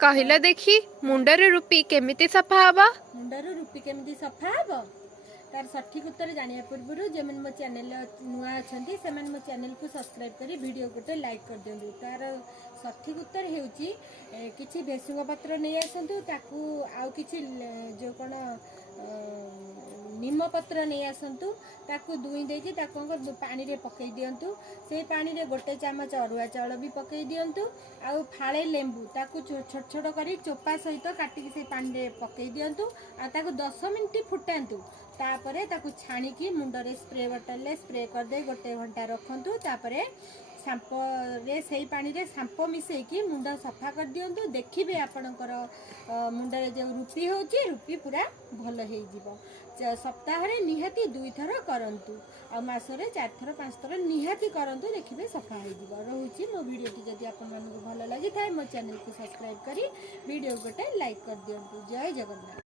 कहला देखी मुंडर रूपी केमिति सफा हबा मुंडर रूपी केमिति सफा हबो तार सठिक उत्तर जानिया पूर्व जे मो चैनल नुआ अच्छा से मो चैनल को सब्सक्राइब करी वीडियो गोटे लाइक कर दिंतु। तार सठिक उत्तर हेउची किछि भेसुंग पत्र नहीं आसतु ताकू आउ किछि जो कौन निम पत्र नहीं आसतु ताकू दुई देकी ताकू पानी रे पकई दियंतु। से पानी रे गोटे चामच अरुआ चाउल भी पकई दियंतु। आउ फाळे लेंबू ताकू छोट छोट करी चोपा सहित काटिकी से पानी रे पकई दियंतु। आ ताकू 10 मिनिट फुटांतु। तापरे ताकू छाणीकी मुंडरे स्प्रे बोतल ले स्प्रे कर दे गोटे घंटा रखंतु। तापरे सांपो रे सही पानी रे सांपो मिसेकी मुंड सफा कर दियंतु। देखिबे आपणकर मुंडरे जे रूपी होची रूपी पूरा भल हेई जिवो। सप्ताह रे निहाती 2 थर करंतु आ मासरे 4 थर 5 थर निहाती करंतु। देखिबे सफा हेई जिवो। रहूची मो वीडियो टी जदी आपन मानको भल लागि थाए मो चैनल को सब्सक्राइब करी वीडियो गोटे लाइक कर दियंतु। जय जगन्नाथ।